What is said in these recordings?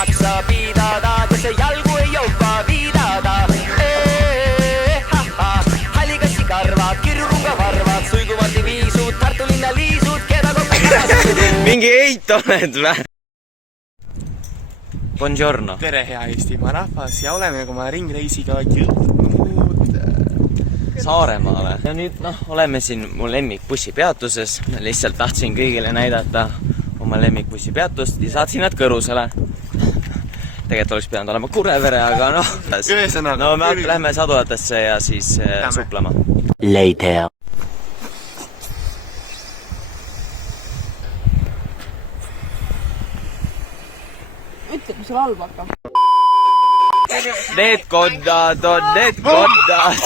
maksa pidada, kes jalgu ei jõua viidada. Hallikassi karvad, kirjurunga varvad, suiguvad viisud, Tartu linna liisud, keda kokku mingi eit oled vä? Buongiorno. Tere, hea Eestimaa rahvas ja oleme oma ringreisiga jõudnud Saaremaale. Ja nüüd oleme siin mu lemmikbussipeatuses. Lihtsalt tahtsin kõigile näidata oma lemmikbussipeatust ja saatsin nad Kõrusele. Tegelikult oleks pidanud olema Kurevere, aga me lähme Sadulatesse ja siis suplema. Later. Ütle, kui sul halb hakkab. Need koddad on, need koddad.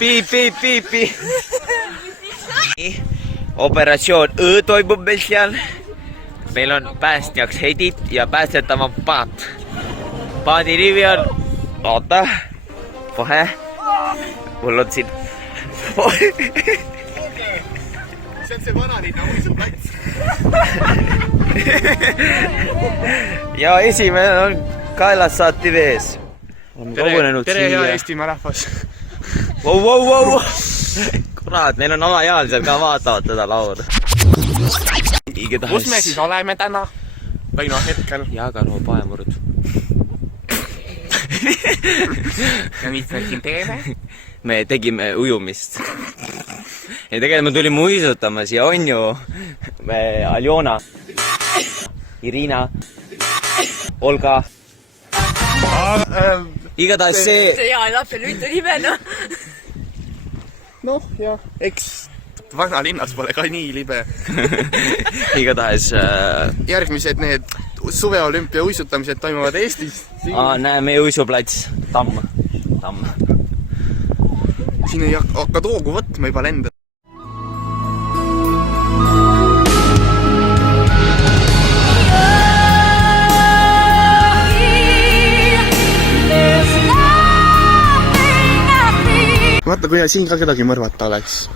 Piip. Operatsioon Õ toimub meil seal. Meil on päästjaks Hedit ja päästetav on Paat. Paadi nimi on... Oota. Kohe. Mul on siin... See on see vanalinna uisuplats. Ja esimene on Kaelas saati vees. Tere, hea Eestimaa rahvas. Wow. Kurat, meil on alaealised ka vaatavad teda lauda. Kus me siis oleme täna? Või hetkel? Jaagaroo paemurd. Ja mis me siin teeme? Me tegime ujumist. Ja tegelikult me tulime uisutama siia on ju Aljona, Irina, Olga. Igatahes see... See hea lapsel üldse nime, Noh, jah, eks vanalinnas pole ka nii libe. Igatahes... Järgmised need suveolümpia uisutamised toimuvad Eestis. Näe, meie uisuplats. Tamm. Siin ei hakka toogu võtma juba lenda. Vaata, kui siin ka kedagi mõrvata oleks.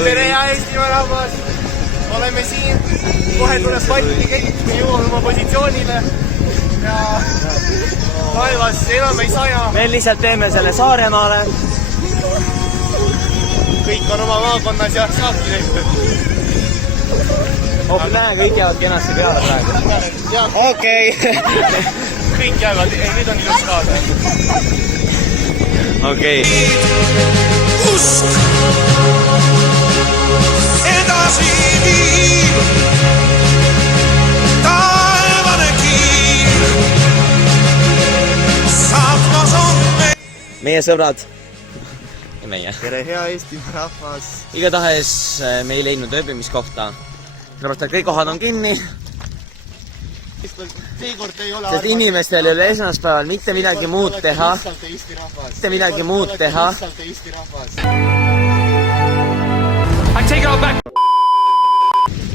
Tere, hea Eestimaa rahvas! Oleme siin, kohe tuleb Balti kett, me jõuame oma positsioonile ja taevas enam ei saja. Me lihtsalt teeme selle Saaremaale. Kõik on oma maakonnas ja saabki tehtud. Näe, kõik jäävad kenasti peale praegu. Okei. Kõik jäävad, nüüd on ilus kaada. Okei. Usk edasi viib taevane kiir saatmas on meie sõbrad ja meie. Tere, hea Eestimaa rahvas! Igatahes me ei leidnud ööbimiskohta. Sellepärast, et kõik kohad on kinni. Sest inimestel ei ole esmaspäeval mitte midagi muud teha.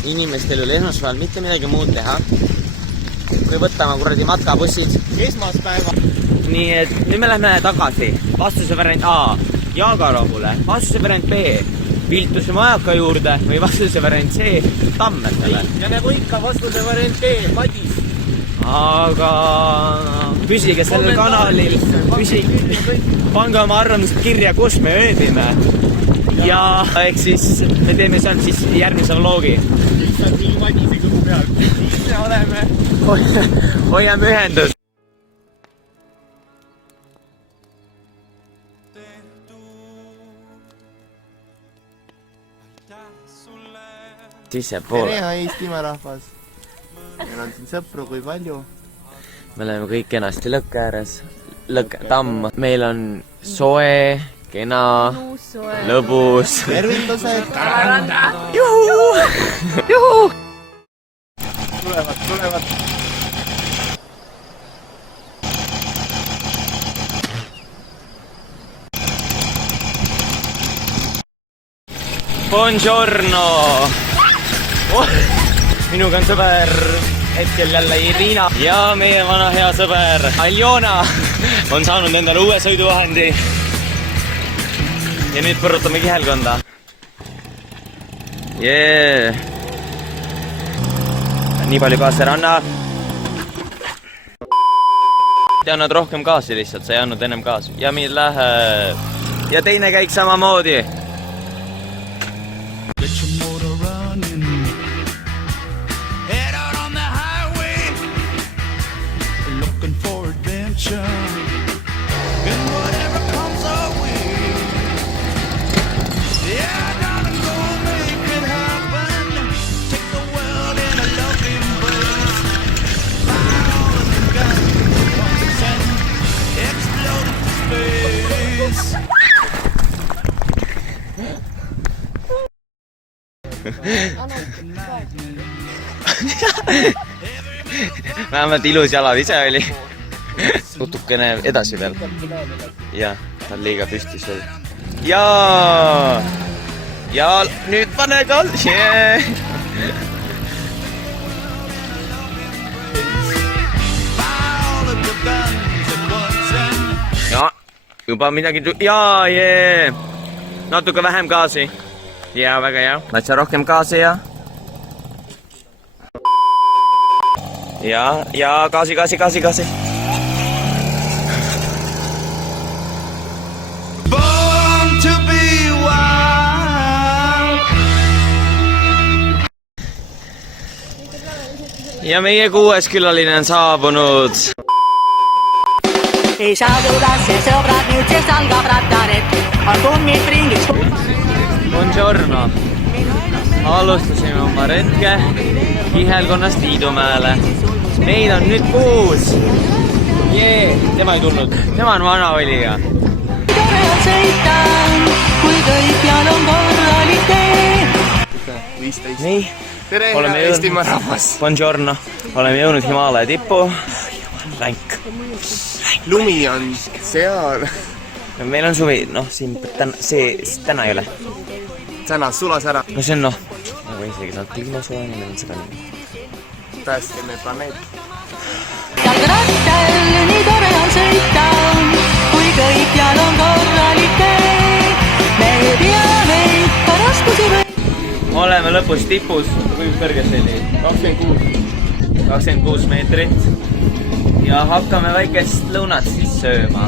Inimestel ei ole esmaspäeval mitte midagi muud teha. Kui võtame kuradi matkabussid. Esmaspäeva. Nii et nüüd me lähme tagasi. Vastuse variant A. Jaagarohule. Vastuse variant B. Viltuse majaka juurde. Või vastuse variant C. Tammetele. Ja nagu ikka vastuse variant B. Madis. Aga püsige sellel kanalil, pange oma arvamust kirja, kus me ööbime. Ja ehk siis me teeme seal siis järgmise vlogi. Lihtsalt nii Madise kõhu peal. Ise oleme. Hoiame ühendust. Sissepoole. Tere, hea Eestimaa rahvas! Meil on siin sõpru kui palju. Me oleme kõik kenasti lõkke ääres. Tamm. Meil on soe, kena, lõbus. Tervitused! Juhu! Tulevad. Buongiorno! minuga on sõber hetkel jälle Irina ja meie vana hea sõber Aljona on saanud endale uue sõiduvahendi. Ja nüüd põrutame kihelkonda. Jee! Nii palju gaasi ära anna. Te annad rohkem gaasi lihtsalt, sa ei andnud ennem gaasi. Ja meil läheb. Ja teine käik samamoodi. Get your motor running. Head out on the highway. Looking for adventure. And whatever comes our way. Yeah, darling, go make it happen. Take the world in a loving embrace. Fire all of the guns and explode into space. Vähemalt ilus jalad ise oli. Tutukene edasi veel. Ja, ta on liiga püsti sul. Ja nüüd pane kall. Ja, juba midagi jee. Natuke vähem gaasi. Ja, väga hea. Laitsa rohkem gaasi ja. Ja, gaasi. Born to be wild. Ja meie 6. külaline on saabunud. Ei saadu tasse sõbrad, nüüd sest algab rattaret. On kummid ringis. Buongiorno. Alustasime oma retke Kihelkonnast Liidumäele. Meid on nüüd 6. Jee, tema ei tulnud. Tema on vana olija. Tore on sõita, kui kõikjal on korralik tee. 15. Nii, Tere, oleme hea Eestimaa rahvas. Buongiorno. Oleme jõudnud Himaalaja tippu. Ränk. Lumi on seal. Meil on suvi, noh, siin täna ei ole. Täna sulas ära. No see on noh, nagu isegi saad kliimasoojana, meil on seda nii. Päästke meie planeet. Jalgrattal nii tore on sõita, kui kõikjal on korralik tee. Me ei pea ikka raskusi või. Oleme lõpus tipus. Kui kõrge see oli? 26 meetrit. Ja hakkame väikest lõunat siis sööma.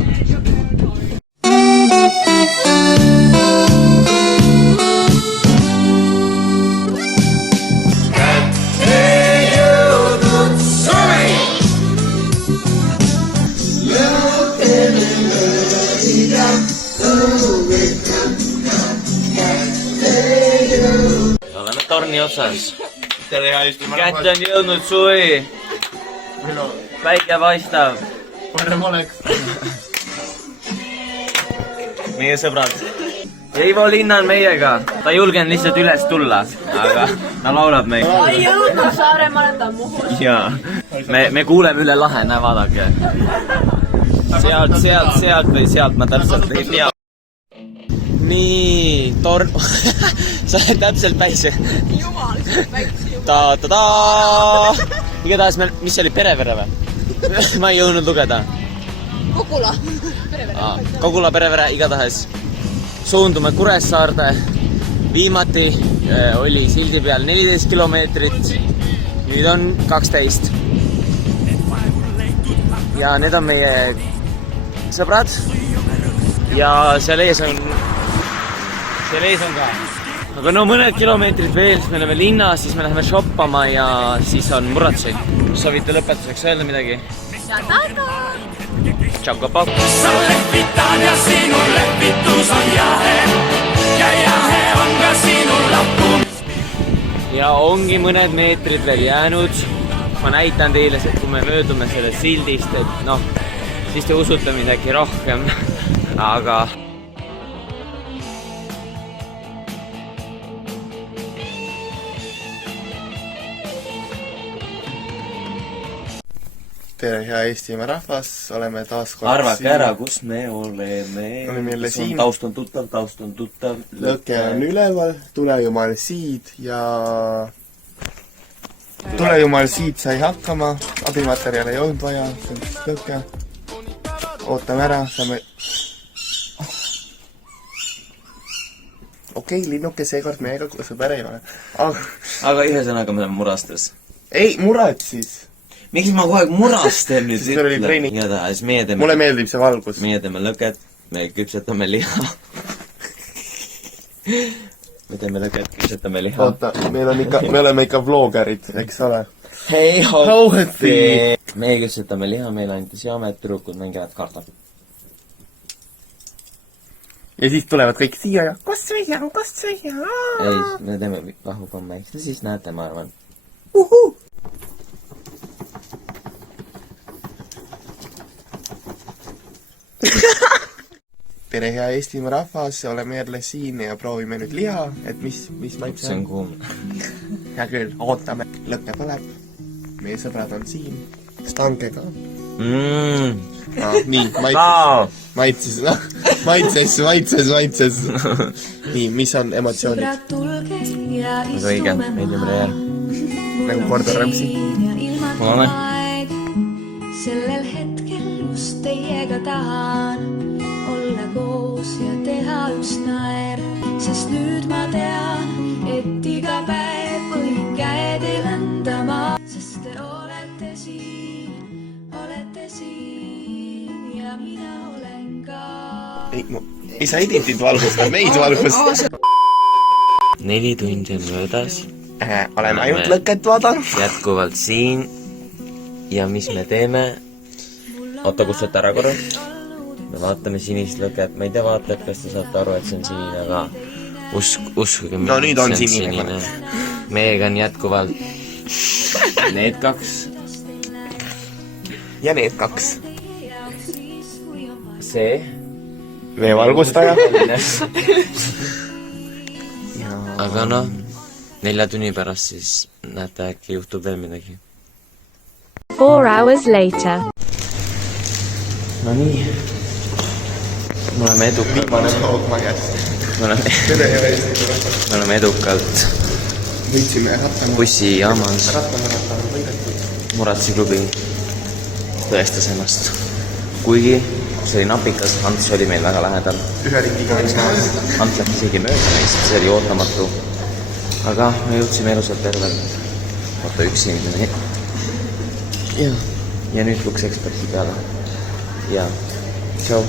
Oleme torni otsas. Tere, hea Eestimaa rahvas. Kätte on jõudnud suvi. Päike paistab. Parem oleks. Meie sõbrad. Eivo Linna on meiega. Ta ei julgenud lihtsalt üles tulla, aga ta laulab meid. Ma ei jõudnud Saaremaale, ta on Muhus. Jaa. Me kuuleme üle lahe, näe vaadake. Sealt või sealt ma täpselt ei tea. Nii, torn... Sa oled täpselt päikse. Jumal, päikse jumal. Ta-ta-ta! Igatahes meil, mis see oli, Perevere või? Ma ei jõudnud lugeda. Kukula. Perevere. Kogula Perevere, igatahes. Suundume Kuressaarde. Viimati oli sildi peal 14 kilomeetrit. Nüüd on 12. Ja need on meie sõbrad. Ja seal ees on ka. Aga no mõned kilomeetrid veel, siis me oleme linnas, siis me läheme shoppama ja siis on Muratsi. Soovite lõpetuseks öelda midagi? Tšau, kapap! Sa lehvitad ja sinu lehvitus on jahe. Ja jahe on ka sinu lappu. Ja ongi mõned meetrid veel jäänud. Ma näitan teile, et kui me möödume sellest sildist, et noh, siis te usute midagi rohkem. Aga... Tere, hea Eestimaa rahvas, oleme taas kord Arvake ära, kus me oleme. Oleme jälle siin. Taust on tuttav. Lõke on üleval, tulejumal siid ja tule jumal, siit sai hakkama, abimaterjale ei olnud vaja, see on lõke. Ootame ära, saame... Okei, linnuke seekord meiega sõber ei ole. Aga ühesõnaga me oleme murastes. Ei, muret siis. Miks ma kogu aeg murastem nüüd Siis oli treening. Igatahes meie teeme... Mulle meeldib see valgus. Meie teeme lõket, me küpsetame liha. Me teeme lõket, küpsetame liha. Oota, me oleme ikka vloggerid, eks ole? Hei, hoppi! Me küpsetame liha, meil ainult seamed, tüdrukud mängivad kartab. Ja siis tulevad kõik siia ja kus süüa? Ei, me teeme vahupomme, eks siis näete, ma arvan. Tere, hea Eestimaa rahvas, oleme jälle siin ja proovime nüüd liha, et mis maitse See on kuum. Hea küll, ootame. Lõkke põleb. Meie sõbrad on siin. Stangega. Nii, maitses. Nii, mis on emotsioonid? Aga õige, meeldib real. Nagu Gordon Ramsay. Ole. Sellel hetkel just teiega tahan olla koos ja teha just naer, sest nüüd ma tean, et iga päev võin käed lendama, sest te olete siin ja mina olen ka. Ei sa editit valgustab, meid valgustab. 4 tundi on möödas. Oleme ainult lõket vaadanud. Jätkuvalt siin. Ja mis me teeme? Oota, kustud ära korra. Me vaatame sinist lõket. Ma ei tea vaatajad, kas te saate aru, et see on sinine, aga uskuge. No nüüd on sinine. Meiega on jätkuvalt need 2. Ja need 2. See. Veevalgustaja. Aga noh, 4 tunni pärast siis näete, äkki juhtub veel midagi. 4 hours later. No nii. Me oleme edukalt bussijaamas. Muratsi klubi tõestas ennast. Kuigi see oli napikas, Ants oli meil väga lähedal. Ühe ringiga oli maas. Ants läks isegi mööda neist, see oli ootamatu. Aga me jõudsime elusalt tervelt. Oota, üks inimene. Ja nüüd luks eksperti peale. Ja, tšau.